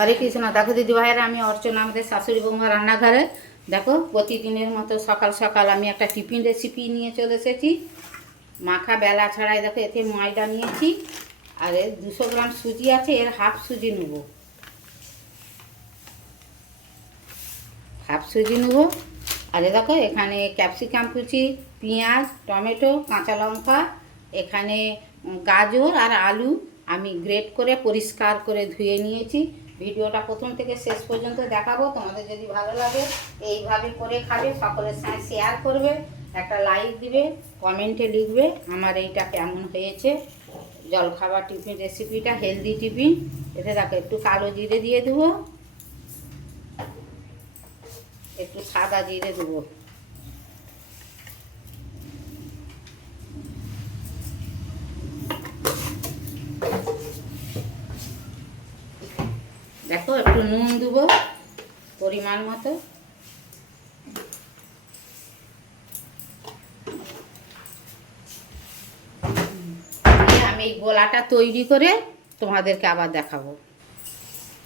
হরে কৃষ্ণ। দেখো দিদি ভাইয়েরা, আমি অর্চনা, আমাদের শাশুড়ি বৌমা রান্নাঘরে। দেখো প্রতিদিনের মতো সকাল সকাল আমি একটা টিফিন রেসিপি নিয়ে চলে এসেছি। মাখা বেলা ছাড়াই দেখো, এতে ময়দা নিয়েছি আর 200 গ্রাম সুজি আছে, এর হাফ সুজি নেব, আর দেখো এখানে ক্যাপসিকাম কুচি, পেঁয়াজ, টমেটো, কাঁচা লঙ্কা, এখানে গাজর আর আলু আমি গ্রেট করে পরিষ্কার করে ধুয়ে নিয়েছি। ভিডিওটা প্রথম থেকে শেষ পর্যন্ত দেখাবো। তোমাদের যদি ভালো লাগে এইভাবে করে খাবে, সকলের সঙ্গে শেয়ার করবে, একটা লাইক দিবে, কমেন্টে লিখবে আমার এইটা কেমন হয়েছে। জলখাবার টিফিন রেসিপিটা হেলদি টিফিন। এতে দেখো একটু কালো জিরে দিয়ে দেবো, একটু সাদা জিরে দেবো, দেখো একটু নুন দেবো পরিমাণ মতো, আমি এই গোলাটা তৈরি করে তোমাদেরকে আবার দেখাবো।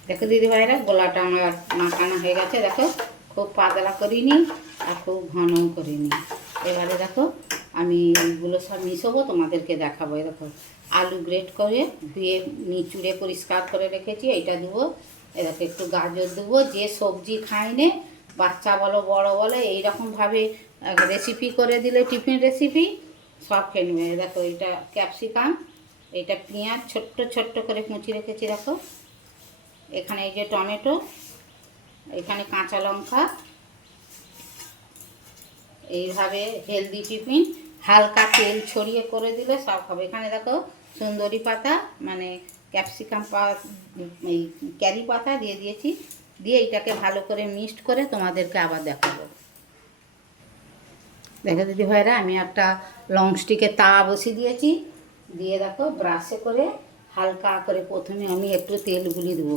দেখো দিদি ভাইরা, গোলাটা আমার মাখানো হয়ে গেছে। দেখো খুব পাতলা করিনি আর খুব ঘনও করিনি। এবারে দেখো আমি এইগুলো সব মিশাবো, তোমাদেরকে দেখাবো। দেখো আলু গ্রেট করে ধুয়ে নিচুড়ে পরিষ্কার করে রেখেছি, এইটা দেবো। এরকম একটু গাজর দেবো। যে সবজি খায়নি, বাচ্চা বলো বড় বলো, এইরকমভাবে রেসিপি করে দিলে টিফিন রেসিপি সব খেয়ে নেবে। দেখো এটা ক্যাপসিকাম, এটা পেঁয়াজ ছোট্ট ছোট্ট করে কুচি রেখেছি। দেখো এখানে এই যে টমেটো, এখানে কাঁচা লঙ্কা। এইভাবে হেলদি টিফিন হালকা তেল ছড়িয়ে করে দিলে সব হবে। এখানে দেখো সুন্দরী পাতা মানে ক্যাপসিকাম এই ক্যারি পাতা দিয়ে দিয়েছি, দিয়ে এটাকে ভালো করে মিক্সড করে তোমাদেরকে আবার দেখাবো। দেখো দিদি ভাইরা, আমি একটা লং স্টিকের তাওয়া বসিয়ে দিয়েছি, দিয়ে দেখো ব্রাশে করে হালকা করে প্রথমে আমি একটু তেল গুলিয়ে দেবো।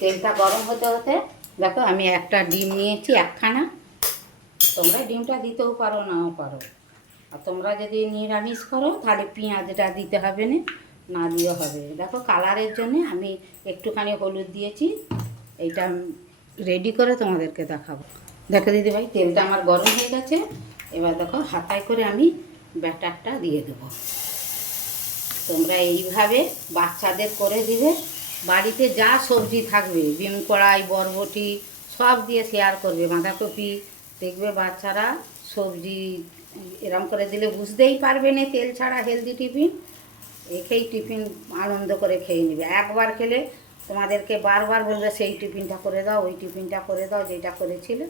তেলটা গরম হতে হতে দেখো আমি একটা ডিম নিয়েছি, একখানা। তোমরা ডিমটা দিতেও পারো, নাও পারো। আর তোমরা যদি নিরামিষ করো তাহলে পেঁয়াজটা দিতে হবে না, না দিয়েও হবে। দেখো কালারের জন্য আমি একটুখানি হলুদ দিয়েছি। এইটা রেডি করে তোমাদেরকে দেখাবো। দেখো দিদিভাই, তেলটা আমার গরম হয়ে গেছে। এবার দেখো হাতায় করে আমি ব্যাটারটা দিয়ে দেবো। তোমরা এইভাবে বাচ্চাদের করে দিবে। বাড়িতে যা সবজি থাকবে, বিম কড়াই, বরবটি সব দিয়ে শেয়ার করবে, বাঁধাকপি, দেখবে বাচ্চারা সবজি এরম করে দিলে বুঝতেই পারবে না তেল ছাড়া হেলদি টিফিন। এখেই টিফিন আনন্দ করে খেয়ে নেবে। একবার খেলে তোমাদেরকে বারবার বলবে সেই টিফিনটা করে দাও, ওই টিফিনটা করে দাও যেটা করেছিলে।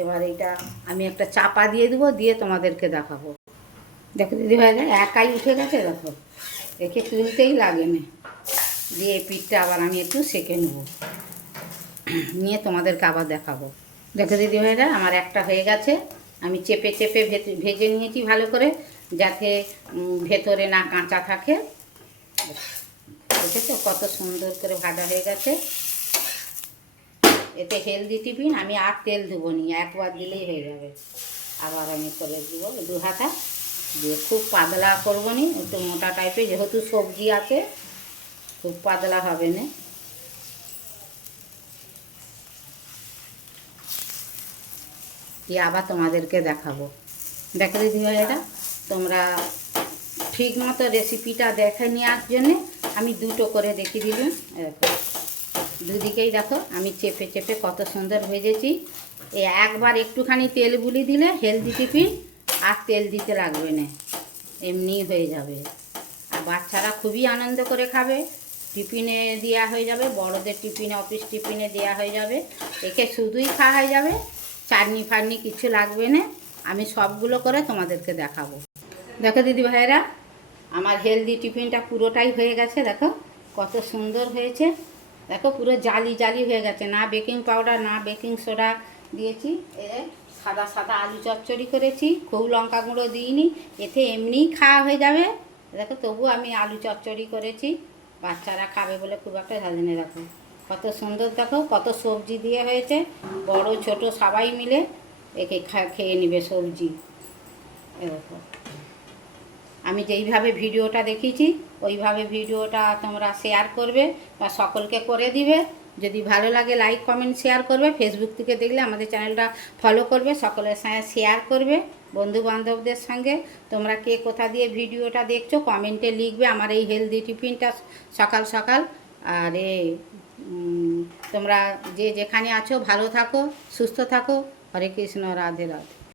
এবার এইটা আমি একটা চাপা দিয়ে দেবো, দিয়ে তোমাদেরকে দেখাবো। দেখো দিদি ভাই, একাই উঠে গেছে। দেখো একে তুলতেই লাগে না। দিয়ে পিঠটা আবার আমি একটু সেঁকে নেব, নিয়ে তোমাদেরকে আবার দেখাবো। দেখো দিদি ভাইরা, আমার একটা হয়ে গেছে। আমি চেপে চেপে ভেজে নিয়েছি ভালো করে, যাতে ভেতরে না কাঁচা থাকে। দেখেছো কত সুন্দর করে ভাজা হয়ে গেছে। এতে হেলদি টিফিন। আমি আর তেল দেবো নি, একবার দিলেই হয়ে যাবে। আবার আমি করে দেবো 2 হাতা দিয়ে। খুব পাতলা করবো নি, একটু মোটা টাইপের, যেহেতু সবজি আছে খুব পাতলা হবে না। দিয়ে আবার তোমাদেরকে দেখাবো। দেখো দিদি ভাইয়েরা, তোমরা ঠিক মতো রেসিপিটা দেখে নেওয়ার জন্যে আমি দুটো করে দেখিয়ে দিলাম। দেখো দুদিকেই দেখো আমি চেপে চেপে কত সুন্দর ভেজেছি। এই একবার একটুখানি তেল বুলি দিলে হেলদি টিফিন আর তেল দিতে লাগবে না, এমনিই হয়ে যাবে। আর বাচ্চারা খুবই আনন্দ করে খাবে। টিফিনে দেওয়া হয়ে যাবে, বড়দের টিফিনে, অফিস টিফিনে দেওয়া হয়ে যাবে। একে শুধুই খাওয়া হয়ে যাবে, চাটনি ফাটনি কিছু লাগবে না। আমি সবগুলো করে তোমাদেরকে দেখাবো। দেখো দিদি ভাইয়েরা, আমার হেলদি টিফিনটা পুরোটাই হয়ে গেছে। দেখো কত সুন্দর হয়েছে। দেখো পুরো জালি জালি হয়ে গেছে, না বেকিং পাউডার না বেকিং সোডা দিয়েছি। সাদা সাদা আলু চচ্চড়ি করেছি, খুব লঙ্কা গুঁড়ো দিইনি, এতে এমনিই খাওয়া হয়ে যাবে। দেখো তবু আমি আলু চচ্চড়ি করেছি, বাচ্চারা খাবে বলে খুব একটা ঝাল নেই। দেখো কত সুন্দর, দেখো কত সবজি দিয়ে হয়েছে, বড় ছোট সবাই মিলে একে খেয়ে নেবে সবজি। এরকম আমি যেইভাবে ভিডিওটা দেখিয়েছি ওইভাবে ভিডিওটা তোমরা শেয়ার করবে বা সকলকে করে দিবে। যদি ভালো লাগে লাইক কমেন্ট শেয়ার করবে। ফেসবুক থেকে দেখলে আমাদের চ্যানেলটা ফলো করবে, সকলের সঙ্গে শেয়ার করবে বন্ধু বান্ধবদের সঙ্গে। তোমরা কে কোথা দিয়ে ভিডিওটা দেখছো কমেন্টে লিখবে আমার এই হেলদি টিফিনটা সকাল সকাল। আর তোমরা যে যেখানে আছো ভালো থাকো, সুস্থ থাকো। হরে কৃষ্ণ, রাধে রাধে।